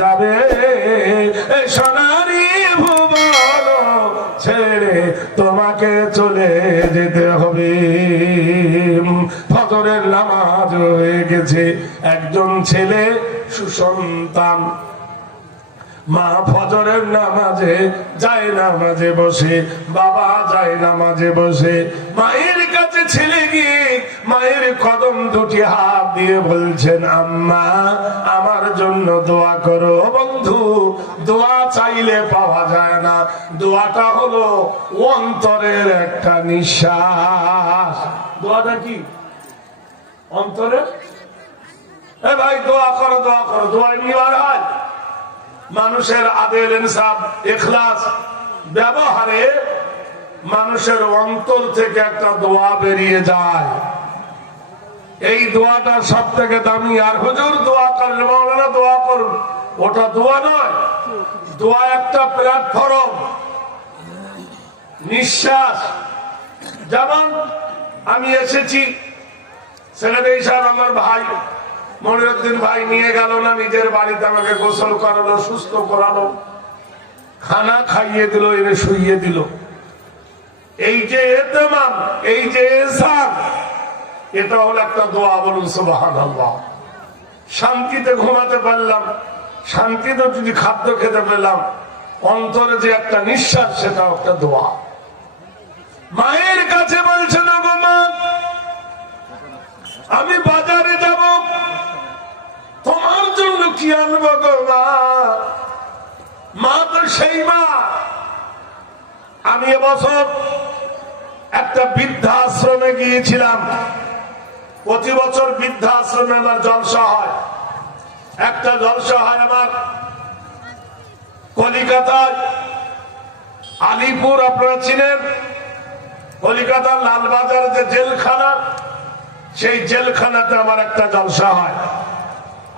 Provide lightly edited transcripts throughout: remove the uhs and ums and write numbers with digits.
যাবে সোনারি ভুবন ছেড়ে তোমাকে চলে যেতে হবে। ফজরের নামাজ হয়ে গেছে, একজন ছেলে সুসন্তান মা ফজরের নামাজে যায়, নামাজে বসে, বাবা যায় নামাজে বসে, মায়ের কাছে ছেলে গিয়ে মায়ের কদম দুটি হাত দিয়ে বলছেন, আম্মা আমার জন্য দোয়া করো। বন্ধু, দোয়া চাইলে পাওয়া যায় না, দোয়াটা হলো অন্তরের একটা নিঃশ্বাস। দোয়াটা কি? অন্তরের। এ ভাই দোয়া করো, দোয়া করো, দোয়া এমনি বার হয়? মানুষের আদেল ইনসাফ ইখলাস ব্যবহারে মানুষের অন্তর থেকে একটা দোয়া বেরিয়ে যায়। এই দোয়াটা সব থেকে দামি। আর হুজুর দোয়া করলে মাওলানা দোয়া করুন, ওটা দোয়া নয়। দোয়া একটা প্ল্যাটফর্ম, নিঃশ্বাস। যেমন আমি এসেছি, সেক্রেটারি সাহেব আমার ভাই মনিরুদ্দিন ভাই নিয়ে গেল না নিজের বাড়িতে, আমাকে গোসল করালো, সুস্থ করালো, খানা খাইয়ে দিল, এনে শুইয়ে দিল। এই যে এতেমাম, এই যে এহসান, এটা হলো একটা দোয়া। বলুন সুবহানাল্লাহ। শান্তিতে ঘুমাতে পারলাম, শান্তিতে যদি খাদ্য খেতে পেলাম, অন্তরে যে একটা নিঃশ্বাস, সেটা একটা দোয়া। মায়ের কাছে বলছে না গো মা, আমি বাজারে যাব, তোমার জন্য কি আনবো গো মা? মা তো সেই মা। আমি এবছর একটা বৃদ্ধাশ্রমে গিয়েছিলাম। প্রতি বছর বৃদ্ধাশ্রমে আমার জলসা হয়। একটা জলসা হয় আমার কলিকাতায়, আলিপুর, আপনারা চিনেন কলিকাতার লালবাজার যে জেলখানা, সেই জেলখানাতে আমার একটা জলসা হয়।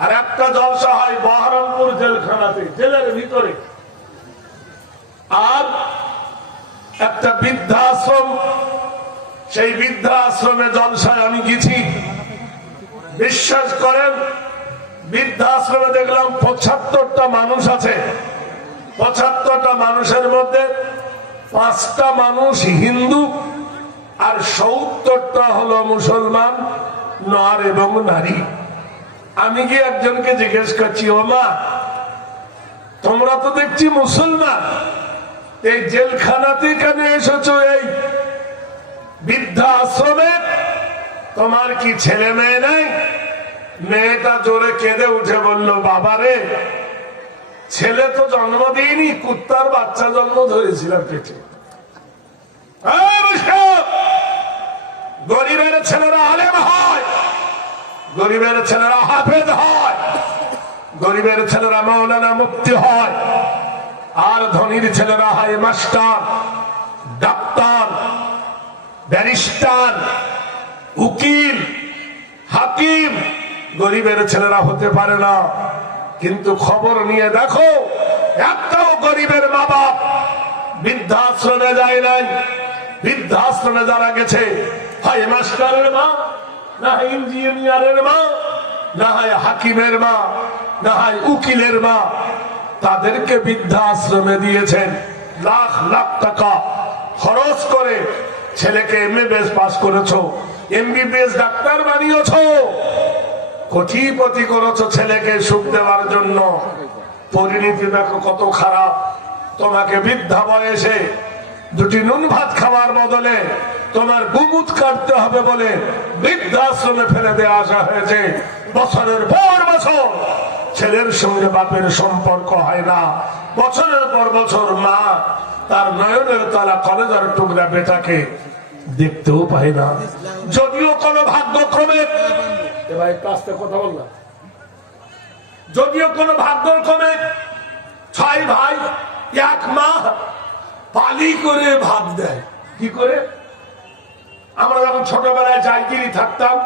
আর একটা জলসা হয় বহরমপুর জেলখানাতে, জেলের ভিতরে। আর একটা বৃদ্ধাশ্রম, সেই বৃদ্ধাশ্রমে জলসায় আমি গেছি। বিশ্বাস করেন, বৃদ্ধাশ্রমে দেখলাম ৭৫টা মানুষ আছে। ৭৫টা মানুষের মধ্যে ৫টা মানুষ হিন্দু আর ৭০টা হলো মুসলমান, নর এবং নারী। আমি কি একজনকে জিজ্ঞেস করছি, ও মা তোমরা তো দেখছি মুসলমান, এই জেলখানাতে কেন এসেছো? এই বৃদ্ধা আশ্রমে তোমার কি ছেলে মেয়ে নাই? মেয়েটা জোরে কেঁদে উঠে বলল, বাবারে ছেলে তো জন্ম দিইনি, কুত্তার বাচ্চা জন্ম ধরেছিলাম পেটে। গরিবের ছেলেরা আলেম হয়, গরিবের ছেলেরা হাফেজ হয়, গরিবের ছেলেরা মাওলানা মুফতি হয়, আর ধনীর ছেলেরা হয় মাস্টার, ডাক্তার, ব্যারিস্টার, উকিল, হাকিম। গরিবের ছেলেরা হতে পারে না। কিন্তু খবর নিয়ে দেখো, একটাও গরিবের মা বাপ বৃদ্ধাশ্রমে যায় নাই। বৃদ্ধাশ্রমে যারা গেছে, হয় মাস্টারের মা, না হয় ইঞ্জিনিয়ারের মা, না হয় হাকিমের মা, না হয় উকিলের মা। তাদেরকে বৃদ্ধাশ্রমে দিয়েছেন। লাখ লাখ টাকা খরচ করে ছেলেকে এমবিবিএস পাস করেছো, এমবিবিএস ডাক্তার বানিয়েছো, কোটিপতি করেছো ছেলেকে সুখ দেওয়ার জন্য। পরিণতি দেখো কত খারাপ। তোমাকে বৃদ্ধা বয়সে দুটি নুন ভাত খাওয়ার বদলে তোমার গুমুত কাটতে হবে বলে বৃদ্ধাশ্রমে ফেলে দেওয়া আসা হয়েছে। বছরের পর বছর ছেলের সঙ্গে বাপের সম্পর্ক হয় না। বছরের পর বছর মা তার নয়নের তারা কলেজার টুকরা বেটাকে দেখতেও পায় না। যদিও কোনো ভাগ্যক্রমে, কথা বললাম, যদিও কোনো ভাগ্যক্রমে 6 ভাই 1 মা পালি করে ভাত দেয়। কি করে? আমরা যখন ছোটবেলায় জায়গিরি থাকতাম,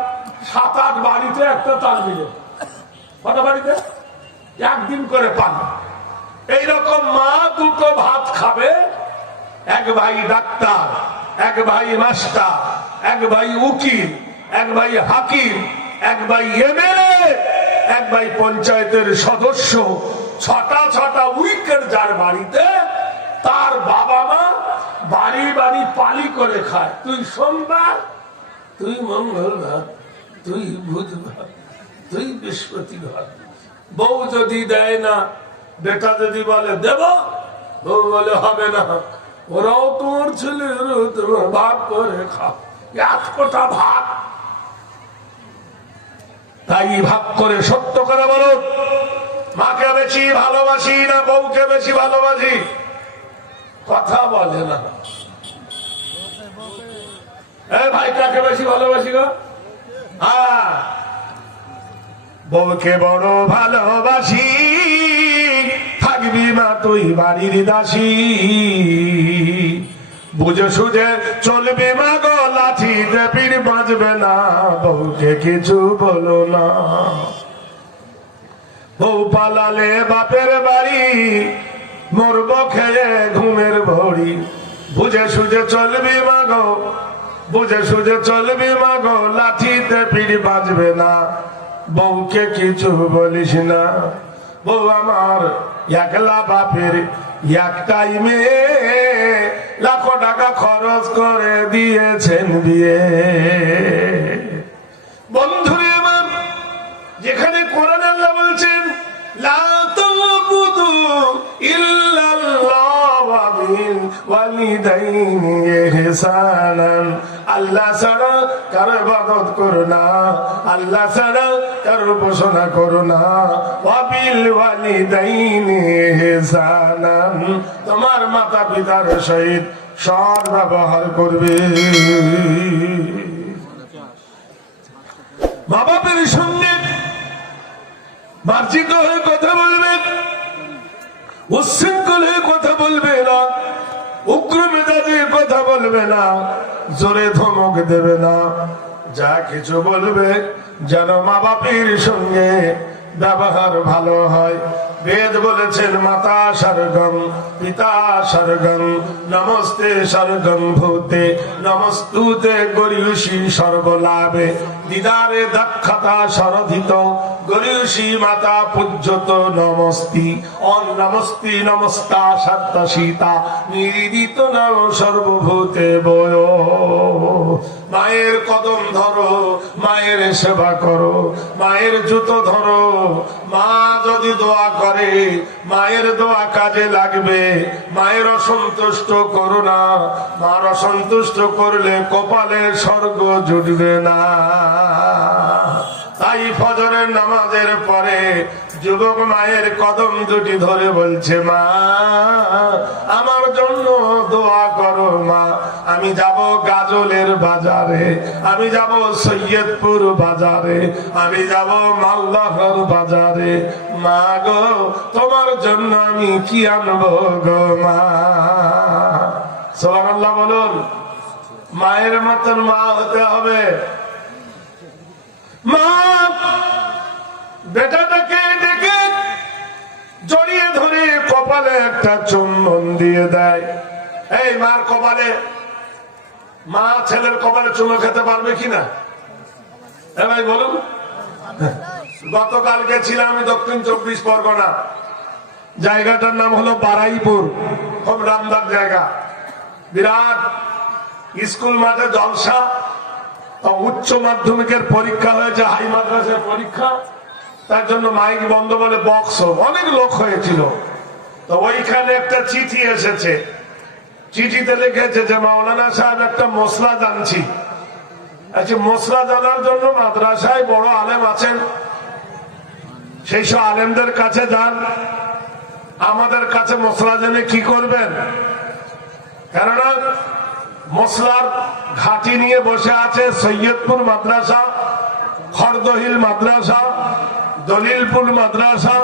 7-8 বাড়িতে একটা তাল মিলে, কত বাড়িতে একদিন করে পান। এইরকম মা দুটো ভাত খাবে। এক ভাই ডাক্তার, এক ভাই মাস্টার, এক ভাই উকিল, এক ভাই হাকিম, এক ভাই এমএলএ, এক ভাই পঞ্চায়েতের সদস্য, ছটা উইকেট যার বাড়িতে, তার বাবা মা বাড়ি বাড়ি পালি করে খায়। তুই সোমবার, তুই মঙ্গলবার, তুই বুধবার, তুই বৃহস্পতিবার। বউ যদি দেয় না, বেটা যদি বলে দেব, বউ বলে হবে না, ওরাও তোমার ছেলে, তোমার ভাগ করে খাও। এক কোটা ভাগ, তাই ভাগ করে সত্য করে বলো, মাকে বেশি ভালোবাসি না বউকে বেশি ভালোবাসি? কথা বলে না। ভাই কাকে বেশি ভালোবাসি গো? বউকে বড় ভালোবাসি, থাকবি মা তুই বাড়ির দাসী। বুঝে সুঝে চলবে মা গো, লাঠিতে পিঠ বাঁচবে না, বউকে কিছু বলো না। বউ পালালে বাপের বাড়ি, মরব খেয়ে ঘুমের ভরি। বুঝে সুঝে চলবি মা গো, বুঝে সুঝে চলবি মা গো, লাঠিতে পিঠ বাঁচবে না, বউকে কিছু বলিস না। বউ আমার একলা বাপের একটাই মেয়ে, লাখো টাকা খরচ করে দিয়েছেন বিয়ে। বন্ধুরে আমার, যেখানে কোরআন আল্লাহ বলছেন লা তা'বুদু ইল্লাল্লাহ ওয়া বিল ওয়ালিদাইনি ইহসানান, আল্লাহ ছাড়া কারো ইবাদত করো না, আল্লাহ ছাড়া কারো উপাসনা করো না। ওয়া বিল ওয়ালিদাইনি ইহসানান, তোমার মাতা পিতার সহিত সৎ ব্যবহার করবে। মা বাপের সঙ্গে মার্জিত হয়ে কথা বলবে, উচ্ছৃঙ্খল হয়ে কথা বলবে না, উগ্র মেজাজে কথা বলবে না, জোরে ধমক দেবে না। যা কিছু বলবে যেন মা বাপের সঙ্গে ব্যবহার ভালো হয়। বেদ বলেছেন মাতা স্বর্গম পিতা স্বর্গম, নমস্তে স্বর্গম ভূতে নমস্তুতে গরিয়সী সর্বলাভে, দিদারে দক্ষতা সরধিত গরিয়সী মাতা পূজ্যত নমস্তি, অন নমস্তি নমস্তা সত্য সীতা নিরিদিত নাম সর্বভূতে বয়। মায়ের কদম ধরো, মায়ের সেবা করো, মায়ের জুতো ধরো। মা যদি দোয়া করে, মায়ের দোয়া কাজে লাগবে। মায়ের অসন্তুষ্ট করো না, মার অসন্তুষ্ট করলে কপালে স্বর্গ জুটবে না। তাই ফজরের নামাজের পরে যুবক মায়ের কদম দুটি ধরে বলছে, মা আমার জন্য দোয়া করো মা। আমি যাব গাজলের বাজারে, আমি যাব সৈয়দপুর বাজারে, আমি যাব মালদহের বাজারে, মা গো তোমার জন্য আমি কি আনবো গো মা। সুবহানাল্লাহ বলুন। মায়ের মতন মা হতে হবে। মা বেটাটাকে ডেকে জড়িয়ে ধরে কপালে একটা চুম্বন দিয়ে দেয়। এই মার কপালে, মা ছেলের কপালে চুমো খেতে পারবে কিনা? ভাই বলুন। গতকাল গেছিলাম আমি দক্ষিণ 24 পরগনা, জায়গাটার নাম হলো বারাইপুর, খুব রামদার জায়গা। বিরাট স্কুল মাঠে জলসা। উচ্চ মাধ্যমিকের পরীক্ষা হয়েছে, হাই মাদ্রাসার পরীক্ষা, তার জন্য মাইক বন্ধ বলে বক্স, অনেক লোক হয়েছিল। তো ওইখানে একটা চিঠি এসেছে, চিঠিতে লিখেছে যে মাওলানা সাহেব একটা মশলা জানছি। আচ্ছা, মশলা জানার জন্য মাদ্রাসায় বড় আলেম আছেন, সেই সব আলেমদের কাছে যান। আমাদের কাছে মশলা জেনে কি করবেন? কেননা মশলার ঘাটি নিয়ে বসে আছে সৈয়দপুর মাদ্রাসা, খড়দহিল মাদ্রাসা, দলিলপুর মাদ্রাসা,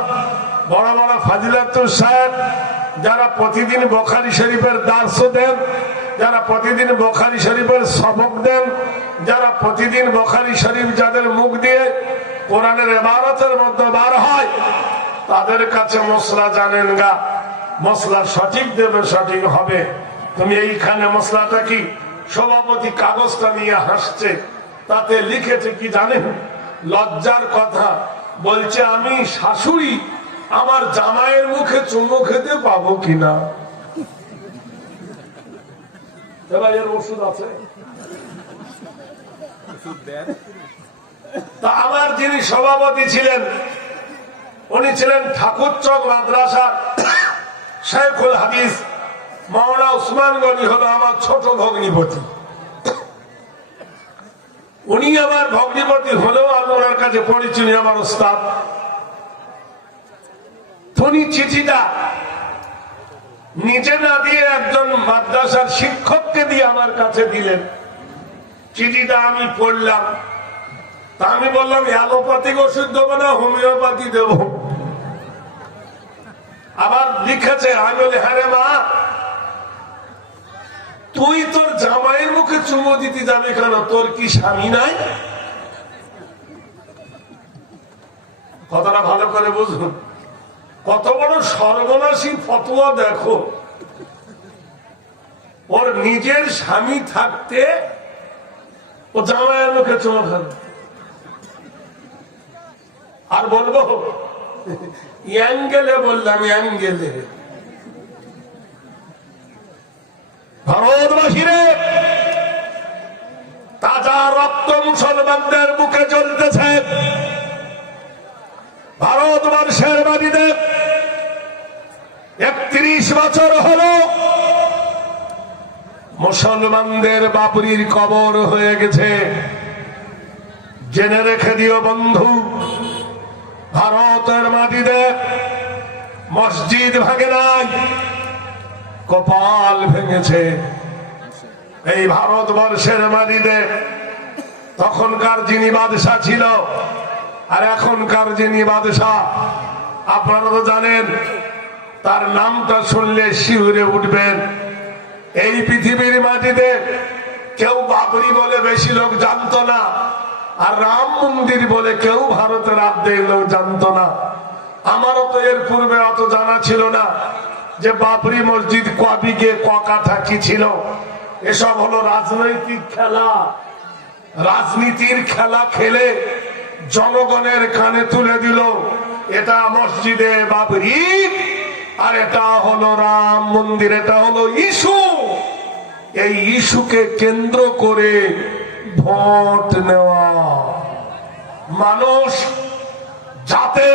বড় বড় ফাজিলাতুল সাহেব যারা প্রতিদিন বুখারী শরীফের দার্স দেন, যারা প্রতিদিন বুখারী শরীফের সবক দেন, যারা প্রতিদিন বুখারী শরীফ যাদের মুখ দিয়ে কোরআনের ইবারতের মধ্যে বার হয়, তাদের কাছে মশলা জানেন গা। মশলা সঠিক দেবে, সঠিক হবে। তুমি এইখানে মশলাটা কি? সভাপতি কাগজটা নিয়ে হাসছে, তাতে লিখেছে কি জানেন? লজ্জার কথা বলছে, আমি শাশুড়ি আমার জামাইয়ের মুখে চুমো খেতে পাবো কিনা। এর ওষুধ আছে? তা আমার যিনি সভাপতি ছিলেন উনি ছিলেন ঠাকুরচক মাদ্রাসার শেখুল হাদিস মাওলানা উসমান গনি, হলো আমার ছোট ভগ্নিপতি। উনি আমার ভগ্নিপতি হলেও আমি ওনার কাছে পড়েছি, উনি আমার ওস্তাদ। উনি চিঠিটা নিজে না দিয়ে একজন মাদ্রাসার শিক্ষককে দিয়ে আমার কাছে দিলেন। চিঠিটা আমি পড়লাম, তা আমি বললাম অ্যালোপ্যাথিক ওষুধ দেবো না হোমিওপ্যাথি দেব। আবার লিখেছে, আমি বলি হ্যাঁ রে মা, তুই তোর জামাইয়ের মুখে চুমো দিতে যাবি কেন? তোর কি স্বামী নাই? কথাটা ভালো করে বুঝুন। কত বড় সর্বনাশী ফতোয়া দেখো। ওর নিজের স্বামী থাকতে ও জামাইয়ের মুখে চুমো খাবে। আর বলবো অ্যাঙ্গেলে, বললাম অ্যাঙ্গেলে। ভারতবাসীরে, তাজা রক্ত মুসলমানদের বুকে জ্বলতেছে। ভারতবর্ষের বাড়িতে 31 বছর হলো মুসলমানদের বাবরির কবর হয়ে গেছে। জেনে রেখে দিও বন্ধু, ভারতের মাটিতে মসজিদ ভাঙে নাই, কপাল ভেঙেছে। এই ভারতবর্ষের মাটিতে তখনকার যিনি বাদশাহ ছিল আর এখনকার যিনি বাদশাহ, আপনারা তো জানেন, তার নামটা শুনলে শিউরে উঠবেন। এই পৃথিবীর মাটিতে কেউ বাবরি বলে বেশি লোক জানতো না, আর রাম মন্দির বলে কেউ ভারতের আর্ধেক লোক জানতো না। আমারও তো এর পূর্বে অত জানা ছিল না যে বাবরি মসজিদ কবিগে কাঠা কি ছিল। এসব হলো রাজনৈতিক খেলা। রাজনীতির খেলা খেলে জনগণের কানে তুলে দিল এটা মসজিদে বাবরি আর এটা হলো রাম মন্দির, এটা হলো ইস্যু। এই ইস্যুকে কেন্দ্র করে ভোট নেওয়া। মানুষ যাতে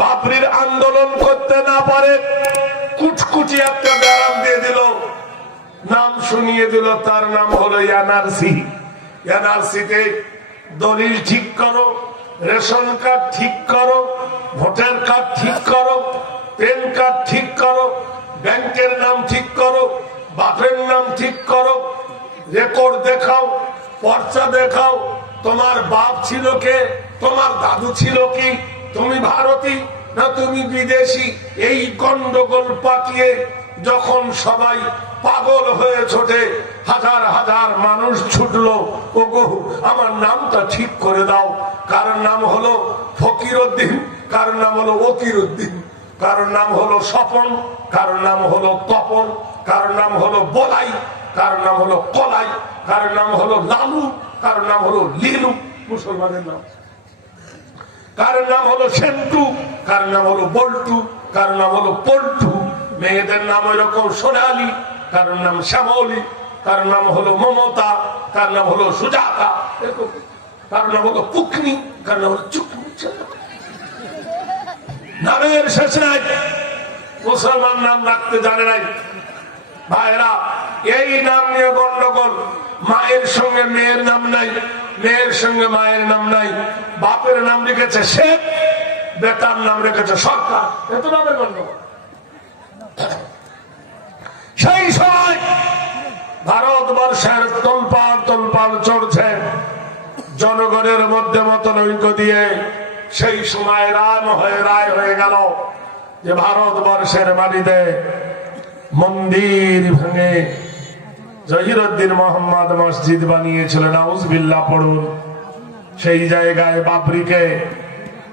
বাবরির আন্দোলন করতে না পারে, কুচকুচি একটা ব্যারাম দিয়ে দিল, নাম শুনিয়ে দিল, তার নাম হলো এনআরসি। এনআরসিতে দলিল ঠিক করো, রেশন কার্ড ঠিক করো, ভোটার কার্ড ঠিক করো, প্যান কার্ড ঠিক করো, ব্যাংকের নাম ঠিক করো, বাপের নাম ঠিক করো, রেকর্ড দেখাও, পর্চা দেখাও, তোমার বাপ ছিল কে, তোমার দাদু ছিল কি, তুমি ভারতী না তুমি বিদেশি। এই গন্ডগোল পাকিয়ে যখন সবাই পাগল হয়ে ছোটে, হাজার হাজার মানুষ ছুটলো, ওগো আমার নামটা ঠিক করে দাও। কার নাম হলো ফকির উদ্দিন, কার নাম হলো ওকির উদ্দিন, কার নাম হলো স্বপন, কার নাম হলো তপন, কার নাম হলো বলাই, কার নাম হলো কলাই, কার নাম হলো লালু, কার নাম হলো লিলু, মুসলমানের নাম। কার নাম হলো সেন্টু, কার নাম হলো বল্টু, কার নাম হলো পল্টু। মেয়েদের নাম ওই রকম সোনালী, কার নাম শ্যামলী, কার নাম হলো মমতা, কার নাম হলো সুজাতা, এরকম কার নাম হলো পুকনি, কার নাম হলো চুকনি। নামের শেষ নাই। মুসলমান নাম রাখতে জানে নাই। ভাইরা, এই নাম নিয়ে গন্ডগোল। মায়ের সঙ্গে মেয়ের নাম নাই, মেয়ের সঙ্গে মায়ের নাম নাই। বাপের নাম রেখেছে শেখ, বেটার নাম রেখেছে সরকার, এত নামের গন্ডগোল। সেই সময় ভারতবর্ষের তোলপাড় চড়ছে, জনগণের মধ্যে মতনৈক্য দিয়ে সেই সময় রাম হয়ে রায় হয়ে গেল যে ভারতবর্ষের মাটিতে মন্দির ভেঙে জহিরুদ্দিন মোহাম্মদ মসজিদ বানিয়েছিলেন। নাউজুবিল্লাহ পড়ুন। সেই জায়গায় বাবরিকে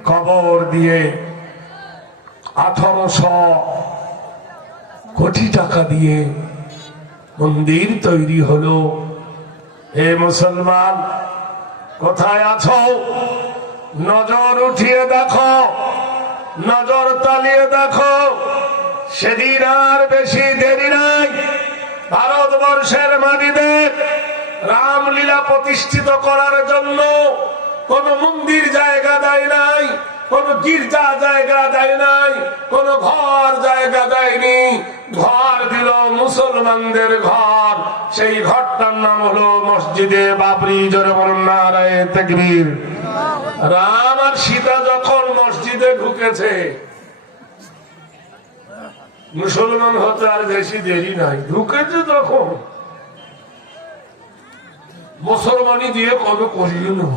কবর দিয়ে 1800 কোটি টাকা দিয়ে মন্দির তৈরি হলো। হে মুসলমান, কোথায় আছো? নজর উঠিয়ে দেখো নজর তালিয়ে দেখো, সেদিন আর বেশি দেরি নাই, ভারতবর্ষের মাটিতে রামলীলা প্রতিষ্ঠিত করার জন্য কোন মন্দির জায়গা দেয় নাই, কোন গির্জা জায়গা দেয় নাই, কোন ঘর জায়গা দেয়নি। ঘর দিল মুসলমানদের ঘর, সেই ঘরটার নাম হলো মসজিদে বাবরি। জোরে বলুন নারায়ে তাকবীর। রাম আর সীতা যখন মসজিদে ঢুকেছে, মুসলমান হতে আর বেশি দেরি নাই, ঢুকেছে তখন মুসলমানি দিয়ে কবে করিও না।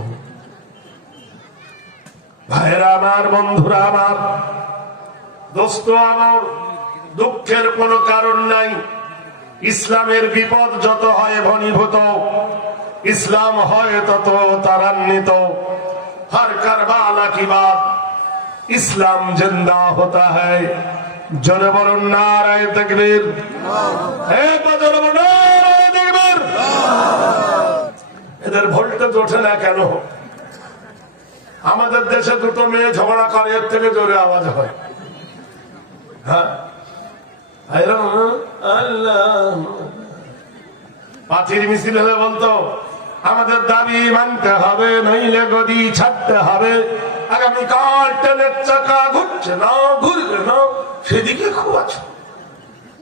ভাইরা আমার, বন্ধুরা আমার, দোস্ত আমার, দুঃখের কোনো কারণ নাই। ইসলামের বিপদ যত হয় ঘনীভূত, ইসলাম হয় তত ত্বরান্বিত। हर करबाला की बात इस्लाम जिंदा होता है। जने बोलो नाराए तकबीर, एक बार जने बोलो नाराए तकबीर। इधर ভোল্টেজ ওঠে না কেন? আমাদের দেশে দুটো মেয়ে ঝগড়া করে, এর থেকে জোরে আওয়াজ হয়। হ্যাঁ, আল্লাহ পাথির মিছিল হলে বলতো আমাদের দাবি মানতে হবে, নইলে গদি ছাড়তে হবে। আগামীকাল ট্রেনের চাকা ঘুরছে না, ঘুরবে না, সেদিকে খুব আছে।